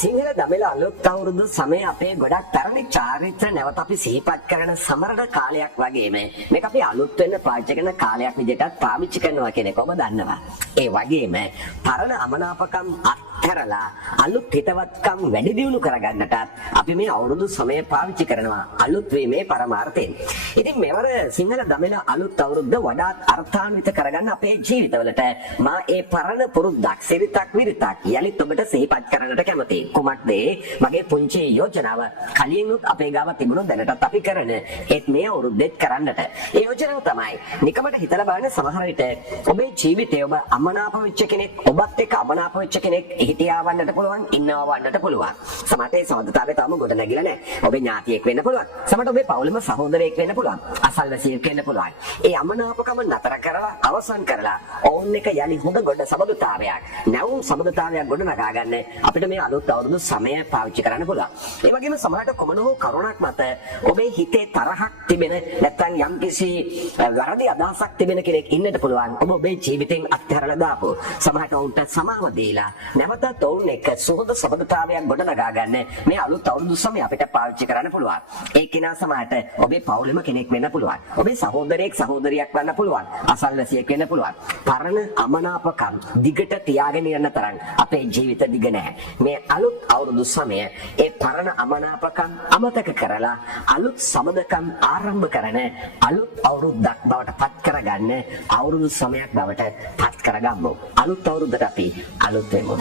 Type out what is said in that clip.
සිංහල දමිළ අලුත් අවුරුදු සමය අපේ ගොඩක් පැරණි චාරිත්‍ර නැවත අපි සිහිපත් කරන සමරන කාලයක් වගේම මේක අපි අලුත් වෙන්න පාවිච්චි කරන කාලයක් විදිහටත් පාවිච්චි කරනවා කියන එක ඔබ දන්නවා. ඒ වගේම පරණ අමනාපකම් අත්හැරලා අලුත් හිතවත්කම් වැඩි දියුණු කරගන්නටත් අපි මේ අවුරුදු සමය පාවිච්චි කරනවා අලුත් වීමේ පරමාර්ථයෙන්. ඉතින් මෙවර සිංහල දමිළ අලුත් අවුරුද්ද වඩාත් අර්ථාන්විත කරගන්න අපේ ජීවිතවලට මා ඒ පරණ පුරුද්දක් සිරිතක් විරිතක් යලිත් ඔබට සිහිපත් කරන්නට කැමතියි. කුමක්ද මගේ පුංචි යෝජනාව කලිනුත් අපේ ගාව තිබුණු දැනටත් අපි කරන ඒත් මේ අවුරුද්දෙත් කරන්නට. ඒ යෝජනාව තමයි නිකමට හිතලා බලන්න සමහර විට ඔබේ ජීවිතේ ඔබ අමනාප වෙච්ච කෙනෙක් ඔබත් එක්ක අමනාප වෙච්ච කෙනෙක් හිටියා වන්නට පුළුවන් ඉන්නවා වන්නට පුළුවන්. සමහරට ඒ සමබරතාවය තාම ගොඩ නැගිලා නැහැ. ඔබේ ඥාතියෙක් වෙන්න පුළුවන්. සමහරට ඔබේ පවුලේම සහෝදරයෙක් වෙන්න පුළුවන්. අසල්වැසියෙක් වෙන්න පුළුවන්. ඒ අමනාපකම නතර කරලා අවසන් කරලා ඕන් එක යලි හොඳ ගොඩ සමබරතාවයක් නැවුම් සමබරතාවයක් ගොඩ නගා ගන්න අපිට මේ අලුත් අවුරුදු සමය පාවිච්චි කරන්න පුළුවන්. ඒ වගේම සමහරට කොමන හෝ කරුණක් මත ඔබේ හිතේ තරහක් තිබෙන නැත්නම් යම්කිසි වැරදි අදහසක් තිබෙන කෙනෙක් ඉන්නට පුළුවන්. ඔබ ඔබේ ජීවිතෙන් අත්හැරලා දාපු. සමහරට ඔවුන්ට සමාව දීලා නැවතත් ඔවුන් එක්ක සුහද සමබරතාවයක් ගොඩ නගා ගන්න මේ අලුත් අවුරුදු සමය අපිට පාවිච්චි කරන්න පුළුවන්. ඒ කෙනා සමහරට ඔබේ පවුලේම කෙනෙක් වෙන්න පුළුවන්. ඔබේ සහෝදරයෙක් සහෝදරියක් වෙන්න පුළුවන්. අසල්වැසියෙක් වෙන්න පුළුවන්. පරණ අමනාපකම් දිගට තියාගෙන යන තරම් අපේ ජීවිත දිග නැහැ. මේ අලුත් අවුරුදු සමය ඒ පරණ අමනාපකම් අමතක කරලා අලුත් සමදකම් ආරම්භ කරන අලුත් අවුරුද්දක් බවට පත් කරගන්න අවුරුදු සමයක් බවට පත් කරගමු. අලුත් අවුරුද්දට අපි අලුත් වෙමු.